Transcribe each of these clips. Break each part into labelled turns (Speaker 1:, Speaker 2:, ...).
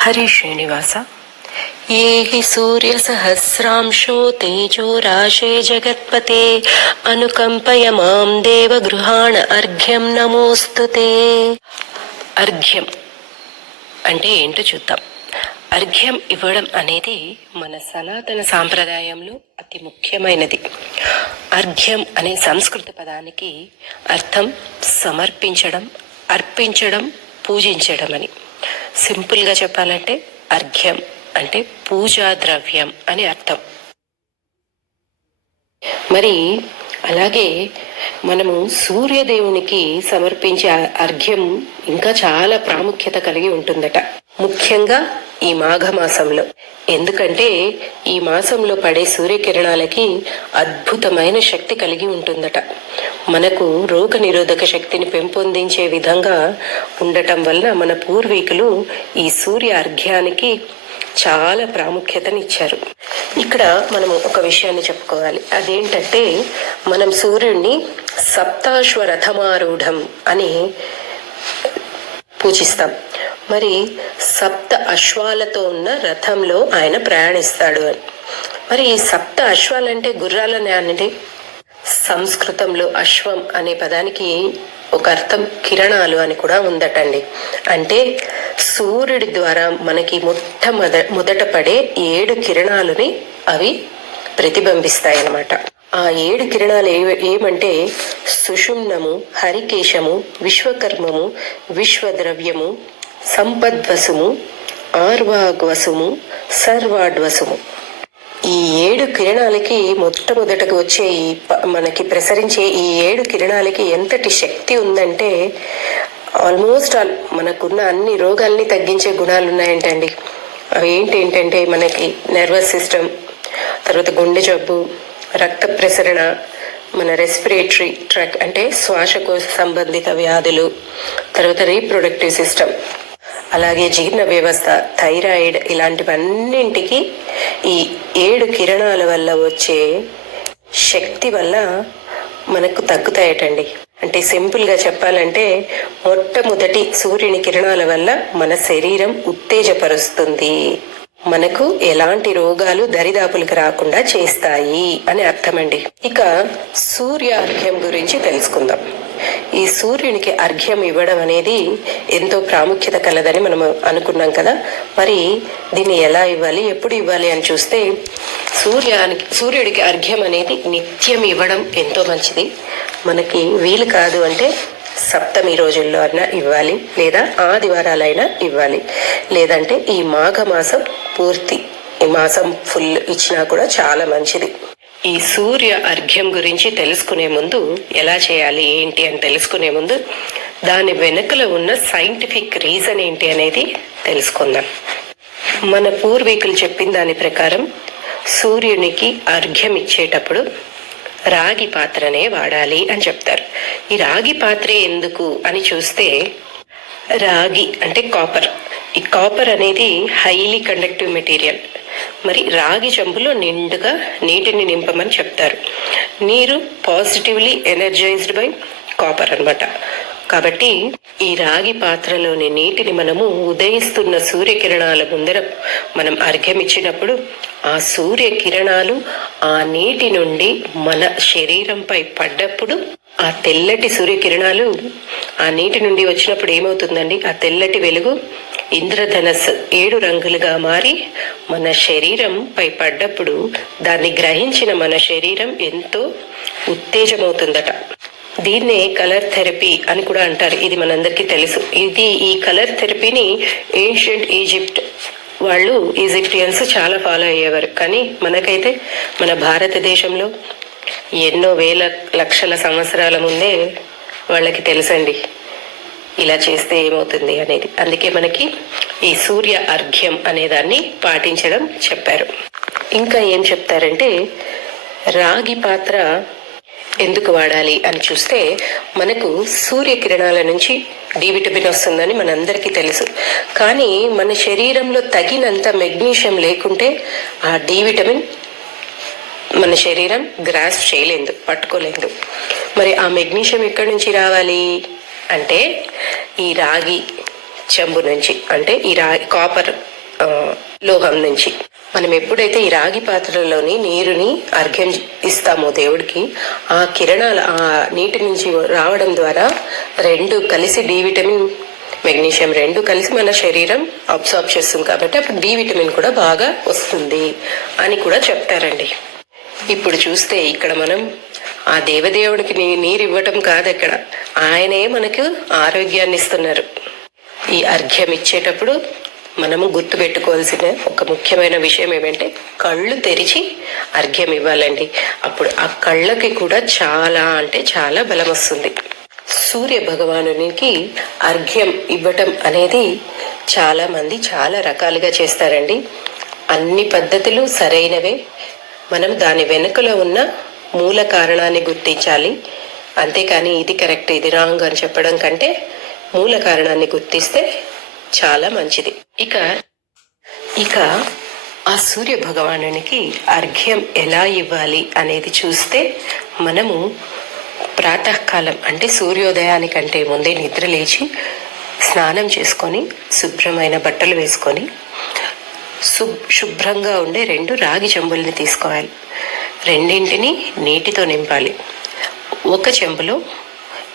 Speaker 1: హరి శ్రీనివాస. ఏ హి సూర్య సహస్రాంశో తేజో రాశే జగత్పతే. అనుకంపయ మాం దేవ గృహాణ అర్ఘ్యం నమోస్తుతే అర్ఘ్యం అంటే ఏంటో చూద్దాం. అర్ఘ్యం ఇవ్వడం అనేది మన సనాతన సాంప్రదాయంలో అతి ముఖ్యమైనది. అర్ఘ్యం అనే సంస్కృత పదానికి అర్థం సమర్పించడం అర్పించడం పూజించడం అని. సింపుల్గా చెప్పాలంటే అర్ఘ్యం అంటే పూజా ద్రవ్యం అని అర్థం. మరి అలాగే మనము సూర్యదేవునికి సమర్పించే అర్ఘ్యం ఇంకా చాలా ప్రాముఖ్యత కలిగి ఉంటుందట. ముఖ్యంగా ఈ మాఘమాసంలో. ఎందుకంటే ఈ మాసంలో పడే సూర్యకిరణాలకి అద్భుతమైన శక్తి కలిగి ఉంటుందట. మనకు రోగ నిరోధక శక్తిని పెంపొందించే విధంగా ఉండటం వల్ల మన పూర్వీకులు ఈ సూర్య అర్ఘ్యానికి చాలా ప్రాముఖ్యతనిచ్చారు. ఇక్కడ మనం ఒక విషయాన్ని చెప్పుకోవాలి. అదేంటంటే మనం సూర్యుడిని సప్తాశ్వరథమారూఢం అని పూజిస్తాం. మరి సప్త అశ్వాలతో ఉన్న రథంలో ఆయన ప్రయాణిస్తాడు అని. మరి ఈ సప్త అశ్వాలంటే గుర్రాలనే అనేది సంస్కృతంలో అశ్వం అనే పదానికి ఒక అర్థం కిరణాలు అని కూడా ఉందటండి. అంటే సూర్యుడి ద్వారా మనకి మొట్టమొద మొదట పడే ఏడు కిరణాలని అవి ప్రతిబింబిస్తాయి అన్నమాట ఆ ఏడు కిరణాలు ఏ ఏమంటే సుషుమ్నము హరికేశము విశ్వకర్మము విశ్వద్రవ్యము సంపద్వశము ఆర్వాగ్వశము సర్వాడ్వశము. ఈ ఏడు కిరణాలకి మొట్టమొదటగా వచ్చే ఈ ప- మనకి ప్రసరించే ఈ ఏడు కిరణాలకి ఎంతటి శక్తి ఉందంటే ఆల్మోస్ట్ ఆల్ మనకున్న అన్ని రోగాల్ని తగ్గించే గుణాలు ఉన్నాయంటండి అవి ఏంటి ఏంటంటే మనకి నర్వస్ సిస్టమ్ తర్వాత గుండె జబ్బు రక్త ప్రసరణ మన రెస్పిరేటరీ ట్రాక్ అంటే శ్వాసకోశ సంబంధిత వ్యాధులు తర్వాత రీప్రొడక్టివ్ సిస్టమ్. అలాగే జీర్ణ వ్యవస్థ థైరాయిడ్ ఇలాంటివన్నింటికి ఈ ఏడు కిరణాల వల్ల వచ్చే శక్తి వల్ల మనకు తగ్గుతాయటండి. అంటే సింపుల్గా చెప్పాలంటే మొట్టమొదటి సూర్యుని కిరణాల వల్ల మన శరీరం ఉత్తేజపరుస్తుంది. మనకు ఎలాంటి రోగాలు దరిదాపులకు రాకుండా చేస్తాయి అని అర్థమండి. ఇక సూర్యార్ఘ్యం గురించి తెలుసుకుందాం. ఈ సూర్యునికి అర్ఘ్యం ఇవ్వడం అనేది ఎంతో ప్రాముఖ్యత కలదని మనం అనుకున్నాం కదా. మరి దీన్ని ఎలా ఇవ్వాలి ఎప్పుడు ఇవ్వాలి అని చూస్తే సూర్యానికి సూర్యుడికి అర్ఘ్యం అనేది నిత్యం ఇవ్వడం ఎంతో మంచిది. మనకి వీలు కాదు అంటే సప్తమి రోజుల్లో అన్నా ఇవ్వాలి లేదా ఆదివారాలైనా ఇవ్వాలి. లేదంటే ఈ మాఘ మాసం పూర్తి ఈ మాసం ఫుల్ ఇచ్చినా కూడా చాలా మంచిది. ఈ సూర్య అర్ఘ్యం గురించి తెలుసుకునే ముందు ఎలా చేయాలి ఏంటి అని తెలుసుకునే ముందు దాని వెనుకల ఉన్న సైంటిఫిక్ రీజన్ ఏంటి అనేది తెలుసుకుందాం. మన పూర్వీకులు చెప్పిన దాని ప్రకారం సూర్యునికి అర్ఘ్యం ఇచ్చేటప్పుడు రాగి పాత్రనే వాడాలి అని చెప్తారు. ఈ రాగి పాత్రే ఎందుకు అని చూస్తే రాగి అంటే కాపర్. ఈ కాపర్ అనేది హైలీ కండక్టివ్ మెటీరియల్. మరి రాగి చెంబులో నిండుగా నీటిని నింపమని చెప్తారు. నీరు పాజిటివ్లీ ఎనర్జైజ్డ్ బై కాపర్ అన్నమాట. కాబట్టి ఈ రాగి పాత్రలోని నీటిని మనము ఉదయిస్తున్న సూర్యకిరణాల ముందర మనం అర్ఘ్యమిచ్చినప్పుడు ఆ సూర్య కిరణాలు ఆ నీటి నుండి మన శరీరంపై పడ్డప్పుడు ఆ తెల్లటి సూర్యకిరణాలు ఆ నీటి నుండి వచ్చినప్పుడు ఏమవుతుందండి? ఆ తెల్లటి వెలుగు ఇంద్రధనస్సు ఏడు రంగులుగా మారి మన శరీరం పై పడ్డప్పుడు దాన్ని గ్రహించిన మన శరీరం ఎంతో ఉత్తేజమవుతుందట. దీన్నే కలర్ థెరపీ అని కూడా అంటారు. ఇది మనందరికీ తెలుసు. ఇది ఈ కలర్ థెరపీని ఏన్షియంట్ ఈజిప్ట్ వాళ్ళు ఈజిప్టియన్స్ చాలా ఫాలో అయ్యేవారు. కానీ మనకైతే మన భారతదేశంలో ఎన్నో వేల లక్షల సంవత్సరాల ముందే వాళ్ళకి తెలుసండి. ఇలా చేస్తే ఏమవుతుంది అనేది. అందుకే మనకి ఈ సూర్య అర్ఘ్యం అనే దాన్ని పాటించడం చెప్పారు. ఇంకా ఏం చెప్తారంటే రాగి పాత్ర ఎందుకు వాడాలి అని చూస్తే మనకు సూర్యకిరణాల నుంచి డి విటమిన్ వస్తుందని మనందరికీ తెలుసు. కానీ మన శరీరంలో తగినంత మెగ్నీషియం లేకుంటే ఆ డి విటమిన్ మన శరీరం గ్రాస్ చేయలేదు పట్టుకోలేదు. మరి ఆ మెగ్నీషియం ఎక్కడి నుంచి రావాలి? అంటే ఈ రాగి చెంబు నుంచి అంటే ఈ రా కాపర్ లోహం నుంచి. మనం ఎప్పుడైతే ఈ రాగి పాత్రలోని నీరుని అర్ఘ్యం ఇస్తామో దేవుడికి ఆ కిరణాలు ఆ నీటి నుంచి రావడం ద్వారా రెండు కలిసి డి విటమిన్ మెగ్నీషియం రెండు కలిసి మన శరీరం అబ్సార్బ్ చేస్తుంది కాబట్టి అప్పుడు డి విటమిన్ కూడా బాగా వస్తుంది అని కూడా చెప్తారండి. ఇప్పుడు చూస్తే ఇక్కడ మనం ఆ దేవదేవుడికి నీ నీరు ఇవ్వటం కాదు అక్కడ ఆయనే మనకు ఆరోగ్యాన్ని ఇస్తున్నారు ఈ అర్ఘ్యం ఇచ్చేటప్పుడు మనము గుర్తు పెట్టుకోవాల్సిన ఒక ముఖ్యమైన విషయం ఏమంటే కళ్ళు తెరిచి అర్ఘ్యం ఇవ్వాలండి. అప్పుడు ఆ కళ్ళకి కూడా చాలా అంటే చాలా బలం వస్తుంది. సూర్య భగవానునికి అర్ఘ్యం ఇవ్వటం అనేది చాలా మంది చాలా రకాలుగా చేస్తారండి. అన్ని పద్ధతులు సరైనవే. మనం దాని వెనుకలో ఉన్న మూల కారణాన్ని గుర్తించాలి. అంతేకాని ఇది కరెక్ట్ ఇది రాంగ్ అని చెప్పడం కంటే మూల కారణాన్ని గుర్తిస్తే చాలా మంచిది. ఇక ఇక ఆ సూర్య భగవానునికి అర్ఘ్యం ఎలా ఇవ్వాలి అనేది చూస్తే మనము ప్రాతకాలం అంటే సూర్యోదయానికంటే ముందే నిద్ర లేచి స్నానం చేసుకొని శుభ్రమైన బట్టలు వేసుకొని శుభ్రంగా ఉండే రెండు రాగి చెంబుల్ని తీసుకోవాలి. రెండింటిని నీటితో నింపాలి. ఒక చెంబులో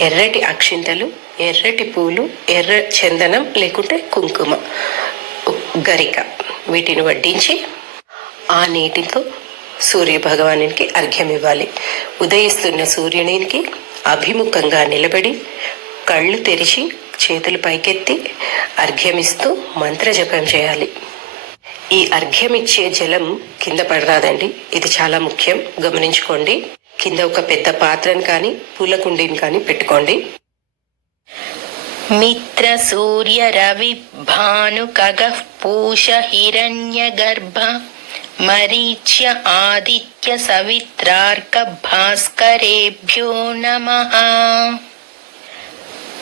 Speaker 1: ఎర్రటి అక్షింతలు ఎర్రటి పూలు ఎర్ర చందనం లేకుంటే కుంకుమ గరిక. వీటిని వడ్డించి ఆ నీటితో సూర్య భగవానునికి అర్ఘ్యం ఇవ్వాలి. ఉదయిస్తున్న సూర్యునికి అభిముఖంగా నిలబడి కళ్ళు తెరిచి చేతులు పైకెత్తి అర్ఘ్యమిస్తూ మంత్రజపం చేయాలి. ఈ అర్ఘ్యమిచ్చే జలం కింద పడరాదండి. ఇది చాలా ముఖ్యం. గమనించుకోండి. కింద ఒక పెద్ద పాత్రను కానీ పూల కుండీని కానీ పెట్టుకోండి.
Speaker 2: మిత్ర సూర్య రవి భాను కగ పూష హిరణ్య గర్భ మరీచ్య ఆదిత్య సవిత్రార్క భాస్కరేభ్యో నమః.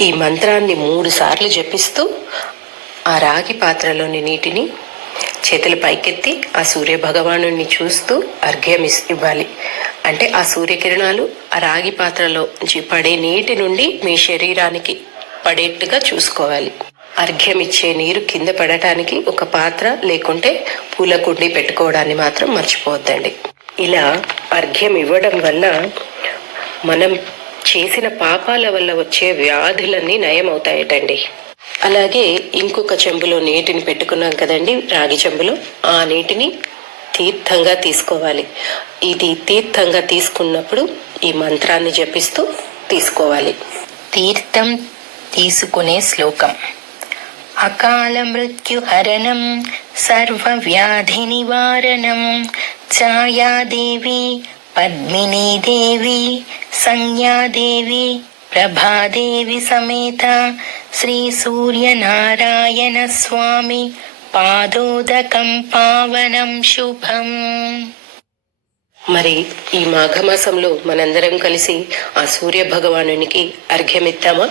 Speaker 1: ఈ మంత్రాన్ని మూడు సార్లు జపిస్తూ ఆ రాగి పాత్రలోని నీటిని చేతులు పైకెత్తి ఆ సూర్య భగవాను చూస్తూ అర్ఘ్యం ఇవ్వాలి. అంటే ఆ సూర్యకిరణాలు ఆ రాగి పాత్రలో నుంచి పడే నీటి నుండి మీ శరీరానికి పడేట్టుగా చూసుకోవాలి. అర్ఘ్యం ఇచ్చే నీరు కింద పడటానికి ఒక పాత్ర లేకుంటే పూల కుండి పెట్టుకోవడాన్ని మాత్రం మర్చిపోవద్దండి. ఇలా అర్ఘ్యం ఇవ్వడం వల్ల మనం చేసిన పాపాల వల్ల వచ్చే వ్యాధులన్నీ నయమవుతాయటండి. అలాగే ఇంకొక చెంబులో నీటిని పెట్టుకున్నాం కదండి రాగి చెంబులో. ఆ నీటిని తీర్థంగా తీసుకోవాలి. ఇది తీర్థంగా తీసుకున్నప్పుడు ఈ మంత్రాన్ని జపిస్తూ తీసుకోవాలి.
Speaker 2: తీర్థం తీసుకునే శ్లోకం. అకాల మృత్యుహరణం సర్వవ్యాధి నివారణం ఛాయాదేవి పద్మినీదేవి సంజ్ఞాదేవి ప్రభాదేవి సమేత శ్రీ సూర్యనారాయణ స్వామి పాదోదకం పావనం శుభం.
Speaker 1: మరి ఈ మాఘమాసంలో మనందరం కలిసి ఆ సూర్య భగవానునికి అర్ఘ్యమిద్దామా